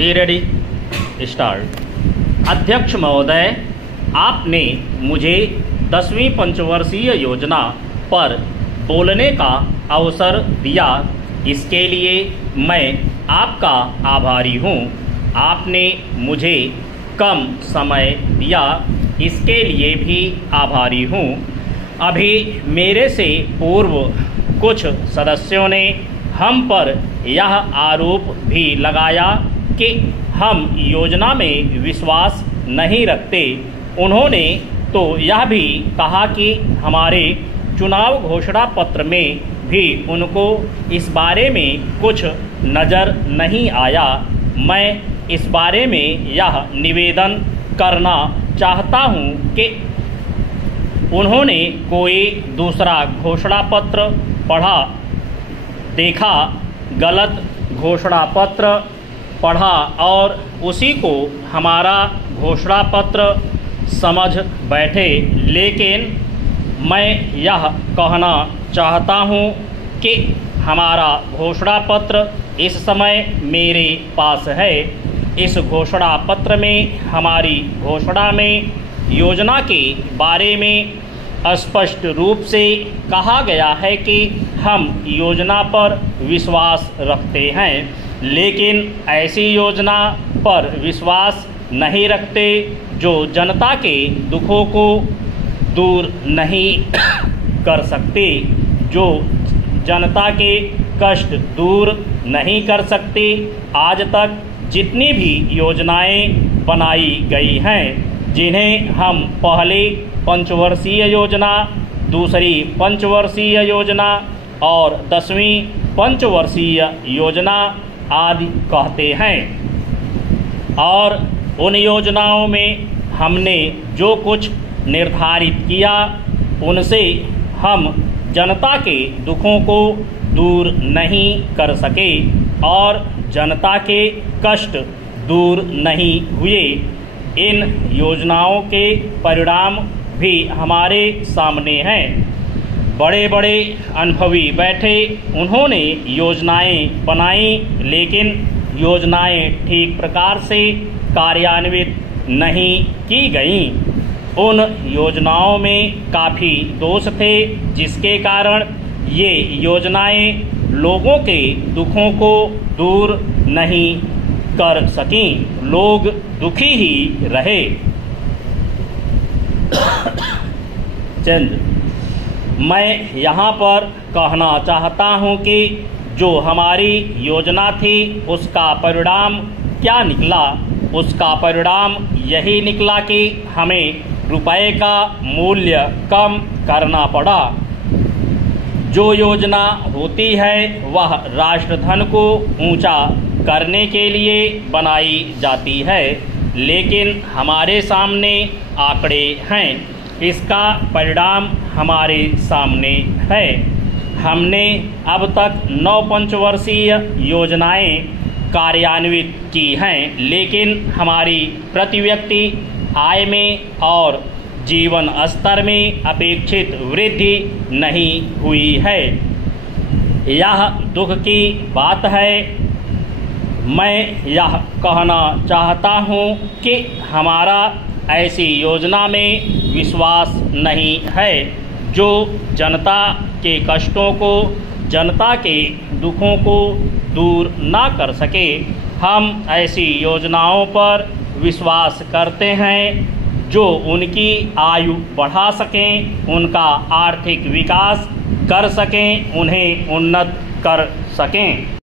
Be ready, start. अध्यक्ष महोदय, आपने मुझे 10वीं पंचवर्षीय योजना पर बोलने का अवसर दिया, इसके लिए मैं आपका आभारी हूँ। आपने मुझे कम समय दिया, इसके लिए भी आभारी हूँ। अभी मेरे से पूर्व कुछ सदस्यों ने हम पर यह आरोप भी लगाया कि हम योजना में विश्वास नहीं रखते। उन्होंने तो यह भी कहा कि हमारे चुनाव घोषणा पत्र में भी उनको इस बारे में कुछ नज़र नहीं आया। मैं इस बारे में यह निवेदन करना चाहता हूँ कि उन्होंने कोई दूसरा घोषणा पत्र पढ़ा, देखा, गलत घोषणा पत्र पढ़ा और उसी को हमारा घोषणा पत्र समझ बैठे। लेकिन मैं यह कहना चाहता हूँ कि हमारा घोषणा पत्र इस समय मेरे पास है। इस घोषणा पत्र में हमारी घोषणा में योजना के बारे में स्पष्ट रूप से कहा गया है कि हम योजना पर विश्वास रखते हैं, लेकिन ऐसी योजना पर विश्वास नहीं रखते जो जनता के दुखों को दूर नहीं कर सकती, जो जनता के कष्ट दूर नहीं कर सकती। आज तक जितनी भी योजनाएं बनाई गई हैं, जिन्हें हम पहले पंचवर्षीय योजना, दूसरी पंचवर्षीय योजना और 10वीं पंचवर्षीय योजना आदि कहते हैं, और उन योजनाओं में हमने जो कुछ निर्धारित किया उनसे हम जनता के दुखों को दूर नहीं कर सके और जनता के कष्ट दूर नहीं हुए। इन योजनाओं के परिणाम भी हमारे सामने हैं। बड़े बड़े अनुभवी बैठे, उन्होंने योजनाएं बनाई, लेकिन योजनाएं ठीक प्रकार से कार्यान्वित नहीं की गईं। उन योजनाओं में काफ़ी दोष थे, जिसके कारण ये योजनाएं लोगों के दुखों को दूर नहीं कर सकीं। लोग दुखी ही रहे। चंद मैं यहाँ पर कहना चाहता हूँ कि जो हमारी योजना थी उसका परिणाम क्या निकला। उसका परिणाम यही निकला कि हमें रुपए का मूल्य कम करना पड़ा। जो योजना होती है वह राष्ट्रधन को ऊंचा करने के लिए बनाई जाती है, लेकिन हमारे सामने आंकड़े हैं। इसका परिणाम हमारे सामने है। हमने अब तक 9 पंचवर्षीय योजनाएं कार्यान्वित की हैं, लेकिन हमारी प्रति व्यक्ति आय में और जीवन स्तर में अपेक्षित वृद्धि नहीं हुई है। यह दुख की बात है। मैं यह कहना चाहता हूँ कि हमारा ऐसी योजना में विश्वास नहीं है जो जनता के कष्टों को, जनता के दुखों को दूर ना कर सके। हम ऐसी योजनाओं पर विश्वास करते हैं जो उनकी आयु बढ़ा सकें, उनका आर्थिक विकास कर सकें, उन्हें उन्नत कर सकें।